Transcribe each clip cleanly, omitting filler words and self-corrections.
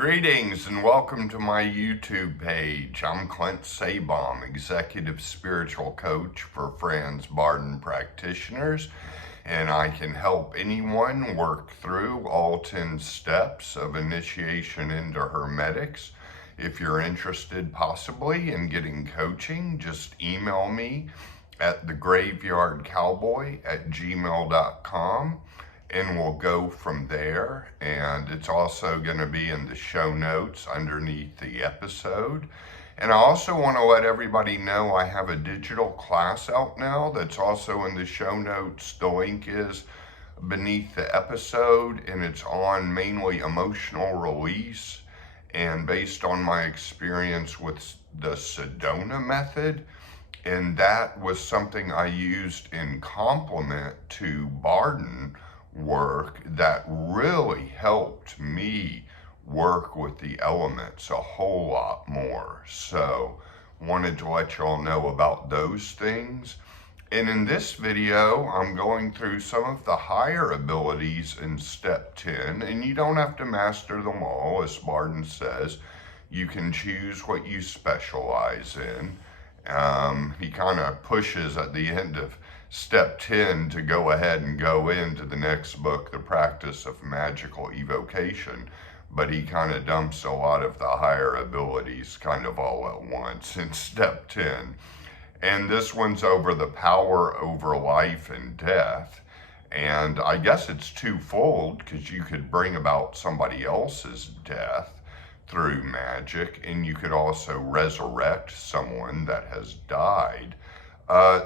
Greetings and welcome to my YouTube page. I'm Clint Sabom, Executive Spiritual Coach for Franz Bardon practitioners, and I can help anyone work through all 10 steps of initiation into Hermetics. If you're interested possibly in getting coaching, just email me at thegraveyardcowboy@gmail.com. And we'll go from there. And it's also going to be in the show notes underneath the episode. And I also want to let everybody know I have a digital class out now that's also in the show notes. The link is beneath the episode, and it's on mainly emotional release. And based on my experience with the Sedona method, and that was something I used in complement to Bardon work that really helped me work with the elements a whole lot more. So wanted to let y'all know about those things. And in this video, I'm going through some of the higher abilities in step 10, and you don't have to master them all. As Bardon says, you can choose what you specialize in. He kind of pushes at the end of Step 10 to go ahead and go into the next book, The Practice of Magical Evocation, but he kind of dumps a lot of the higher abilities kind of all at once in Step 10. And this one's over the power over life and death. And I guess it's twofold, because you could bring about somebody else's death through magic, and you could also resurrect someone that has died.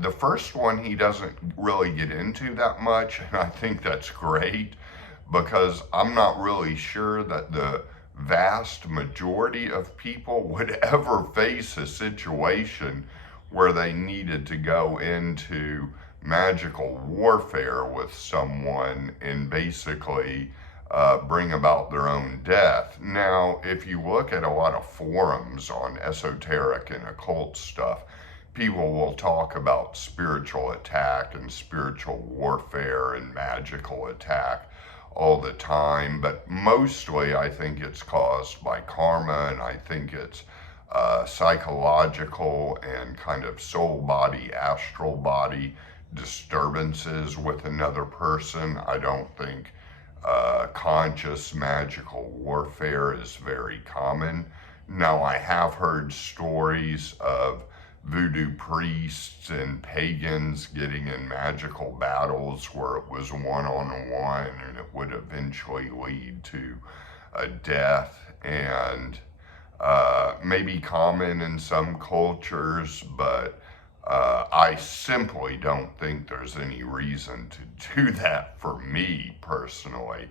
The first one he doesn't really get into that much, and I think that's great, because I'm not really sure that the vast majority of people would ever face a situation where they needed to go into magical warfare with someone and basically bring about their own death. Now, if you look at a lot of forums on esoteric and occult stuff, people will talk about spiritual attack and spiritual warfare and magical attack all the time, but mostly I think it's caused by karma, and I think it's psychological and kind of soul body, astral body disturbances with another person. I don't think conscious magical warfare is very common. Now, I have heard stories of voodoo priests and pagans getting in magical battles where it was one-on-one and it would eventually lead to a death, and maybe common in some cultures, but I simply don't think there's any reason to do that for me personally.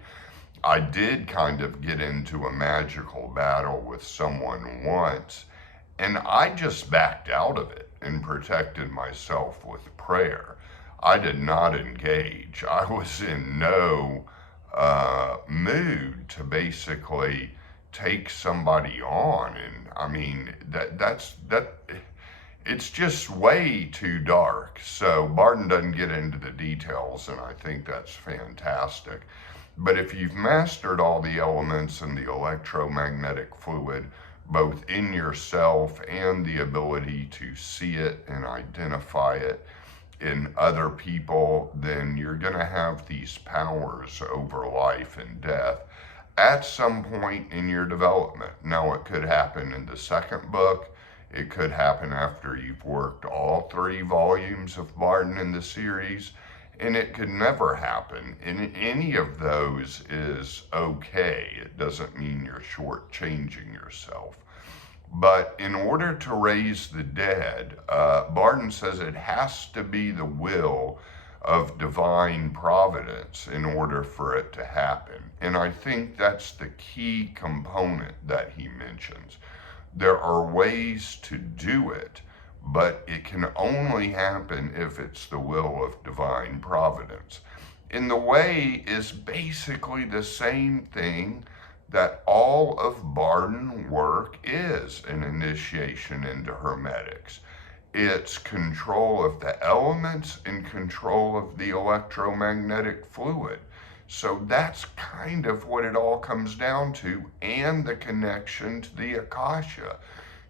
I did kind of get into a magical battle with someone once, and I just backed out of it and protected myself with prayer. I did not engage. I was in no mood to basically take somebody on. And I mean, it's just way too dark. So Bardon doesn't get into the details, and I think that's fantastic. But if you've mastered all the elements and the electromagnetic fluid, both in yourself and the ability to see it and identify it in other people, then you're going to have these powers over life and death at some point in your development. Now, it could happen in the second book. It could happen after you've worked all 3 volumes of Bardon in the series, and it could never happen. And any of those is okay. It doesn't mean you're shortchanging yourself. But in order to raise the dead, Bardon says it has to be the will of Divine Providence in order for it to happen. And I think that's the key component that he mentions. There are ways to do it, but it can only happen if it's the will of Divine Providence. And the way is basically the same thing that all of Bardon work is an initiation into Hermetics. It's control of the elements and control of the electromagnetic fluid. So that's kind of what it all comes down to, and the connection to the Akasha,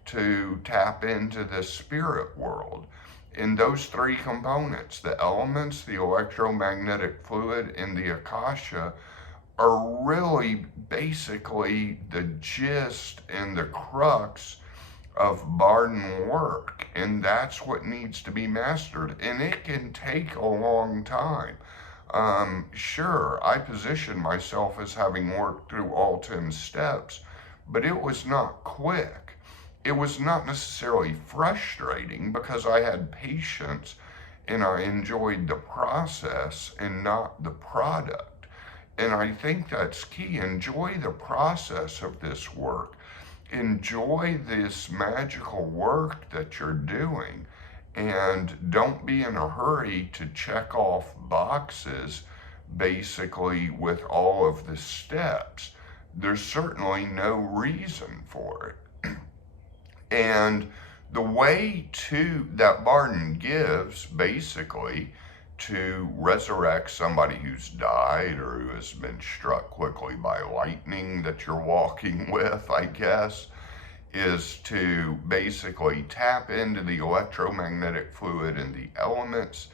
to tap into the spirit world. In those three components, the elements, the electromagnetic fluid, and the Akasha, are really basically the gist and the crux of Bardon work, and that's what needs to be mastered, and it can take a long time. Sure, I position myself as having worked through all 10 steps, but it was not quick. It was not necessarily frustrating because I had patience and I enjoyed the process and not the product. And I think that's key. Enjoy the process of this work. Enjoy this magical work that you're doing, and don't be in a hurry to check off boxes basically with all of the steps. There's certainly no reason for it. And the way that Bardon gives basically to resurrect somebody who's died or who has been struck quickly by lightning that you're walking with, I guess, is to basically tap into the electromagnetic fluid and the elements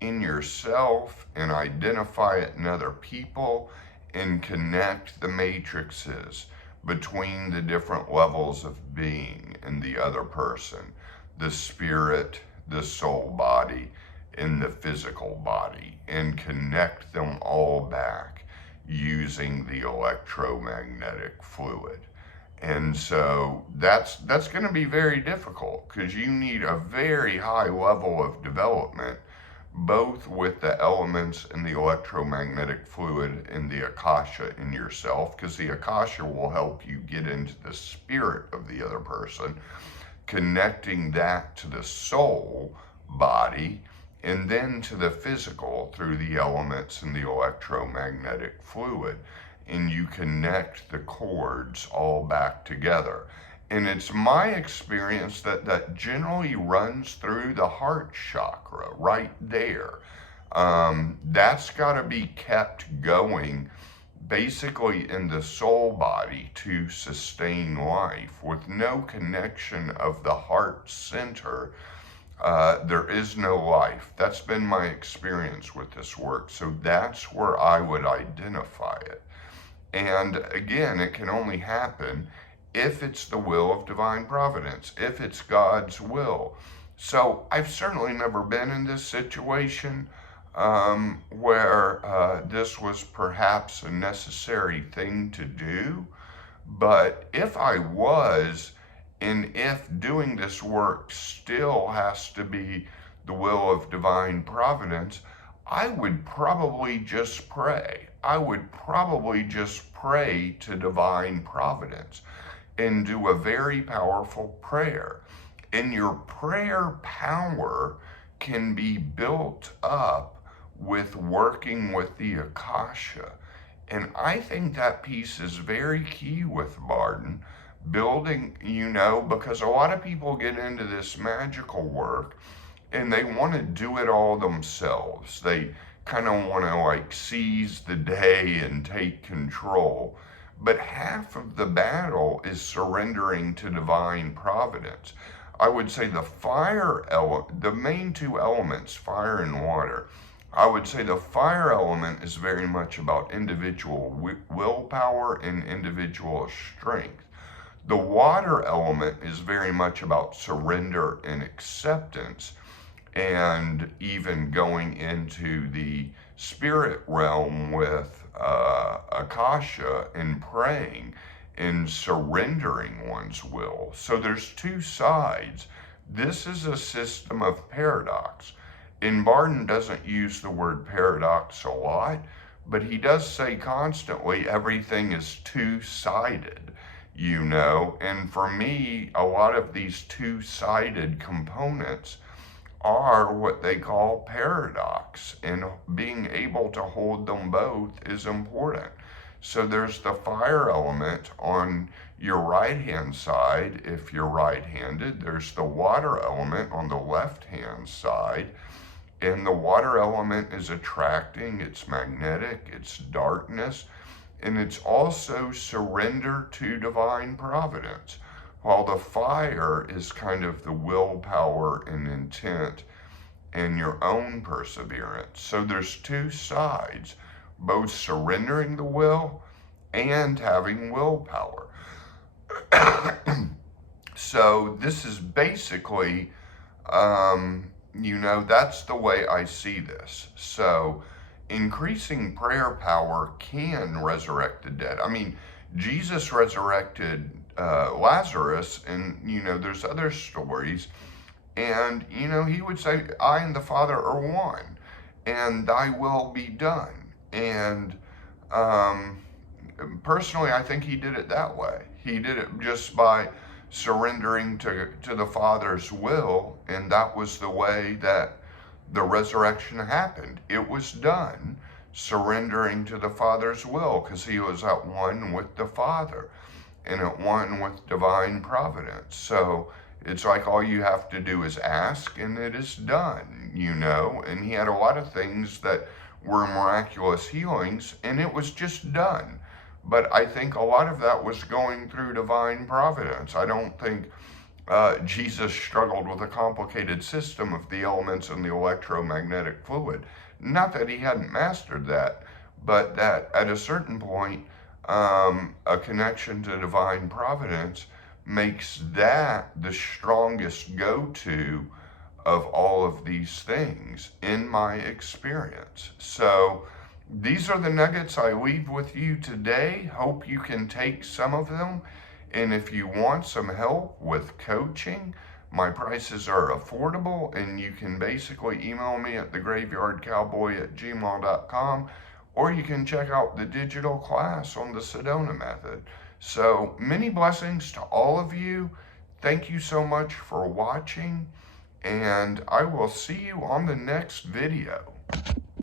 in yourself and identify it in other people and connect the matrices between the different levels of being in the other person, the spirit, the soul body, and the physical body, and connect them all back using the electromagnetic fluid. And so that's going to be very difficult because you need a very high level of development, both with the elements and the electromagnetic fluid and the Akasha in yourself, because the Akasha will help you get into the spirit of the other person, connecting that to the soul body, and then to the physical through the elements and the electromagnetic fluid. And you connect the chords all back together. And it's my experience that generally runs through the heart chakra right there. That's got to be kept going basically in the soul body to sustain life. With no connection of the heart center, there is no life. That's been my experience with this work. So that's where I would identify it. And again, it can only happen if it's the will of Divine Providence, if it's God's will. So I've certainly never been in this situation where this was perhaps a necessary thing to do. But if I was, and if doing this work still has to be the will of Divine Providence, I would probably just pray. I would probably just pray to Divine Providence and do a very powerful prayer. And your prayer power can be built up with working with the Akasha. And I think that piece is very key with Bardon, building, because a lot of people get into this magical work and they want to do it all themselves. They kind of want to seize the day and take control. But half of the battle is surrendering to Divine Providence. I would say the main two elements, fire and water, I would say the fire element is very much about individual willpower and individual strength. The water element is very much about surrender and acceptance, and even going into the spirit realm with Akasha and praying and surrendering one's will. So there's two sides. This is a system of paradox. And Bardon doesn't use the word paradox a lot, but he does say constantly everything is two-sided, And for me, a lot of these two-sided components are what they call paradox, and being able to hold them both is important. So there's the fire element on your right-hand side if you're right-handed. There's the water element on the left-hand side. And the water element is attracting, it's magnetic, it's darkness, and it's also surrender to divine providence. While the fire is kind of the willpower and intent and your own perseverance. So there's two sides, both surrendering the will and having willpower. So this is basically, that's the way I see this. So increasing prayer power can resurrect the dead. I mean, Jesus resurrected Lazarus, and, there's other stories. And, he would say, I and the Father are one, and thy will be done. And personally, I think he did it that way. He did it just by surrendering to the Father's will, and that was the way that the resurrection happened. It was done surrendering to the Father's will, because he was at one with the Father and at one with divine providence. So it's like all you have to do is ask, and it is done, and he had a lot of things that were miraculous healings, and it was just done. But I think a lot of that was going through divine providence. I don't think Jesus struggled with a complicated system of the elements and the electromagnetic fluid. Not that he hadn't mastered that, but that at a certain point, a connection to divine providence makes that the strongest go-to of all of these things in my experience. So these are the nuggets I leave with you today. Hope you can take some of them. And if you want some help with coaching, my prices are affordable, and you can basically email me at thegraveyardcowboy@gmail.com, or you can check out the digital class on the Sedona method. So many blessings to all of you. Thank you so much for watching, and I will see you on the next video.